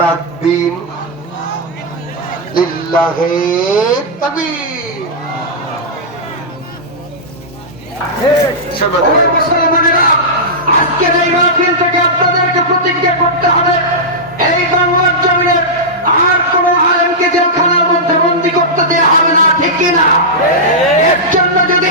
তাকবীর। লিল্লাহে তাকবীর। মুসলমানেরা আজকের এই মাহফিল থেকে আপনাদেরকে প্রতিজ্ঞা করতে হবে এই বাংলার জমিনের আর কোন আলেমকে জেলখানার মধ্যে বন্দি করতে দেওয়া হবে না ঠিক কিনা? এর জন্য যদি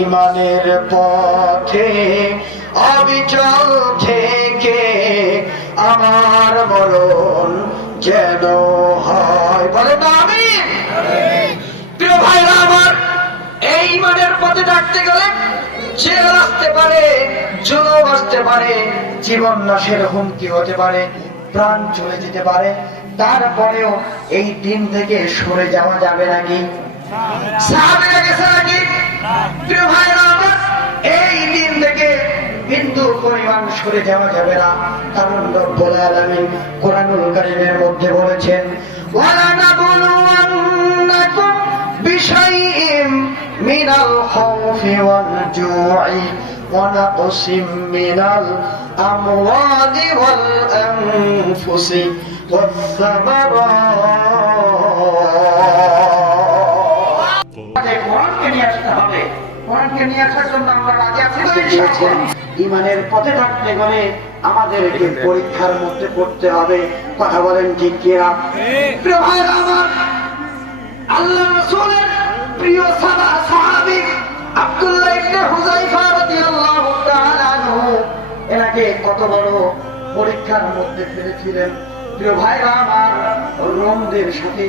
ইমানের পথে, অবিচল থেকে আমার মরণ যেন হয়। বলে না আমি প্রিয় ভাইরা, আমার এই ইমানের পথে ডাকতে গেলে জেল আসতে পারে আসতে পারে, জীবন নাশের হুমকি হতে পারে, প্রাণ চলে যেতে পারে, তারপরেও এই দিন থেকে সরে যাওয়া যাবে নাকি? গেছে নাকি? বিন্দু পরিমাণ সরে যাওয়া যাবে না কারণ রব্বুল আলামিন কোরআনুল কারীমের মধ্যে বলেছেন ওয়ালা নাবলুওয়ান্নাকুম বিশাইইম মিনাল খাউফি ওয়াল জু'i ونقص من الأموال والأنفس والثمرات কোরআনকে নিয়ে আসার জন্য আমরা রাজি আছি। দিয়েছেন ইমানের পথে থাকতে গেলে আমাদেরকে পরীক্ষার মধ্যে পড়তে হবে। কথা বলেন ঠিক কিনা? প্রিয় ভাইরা আমার আল্লাহ রাসূলের প্রিয় সাদা সাহাবী আব্দুল্লাহ ইবনে হুযায়ফা রাদিয়াল্লাহু তাআলা আনহু এনাকে কত বড় পরীক্ষার মধ্যে ফেলেছিলেন। প্রিয় ভাইরা আমার রোমদের সাথে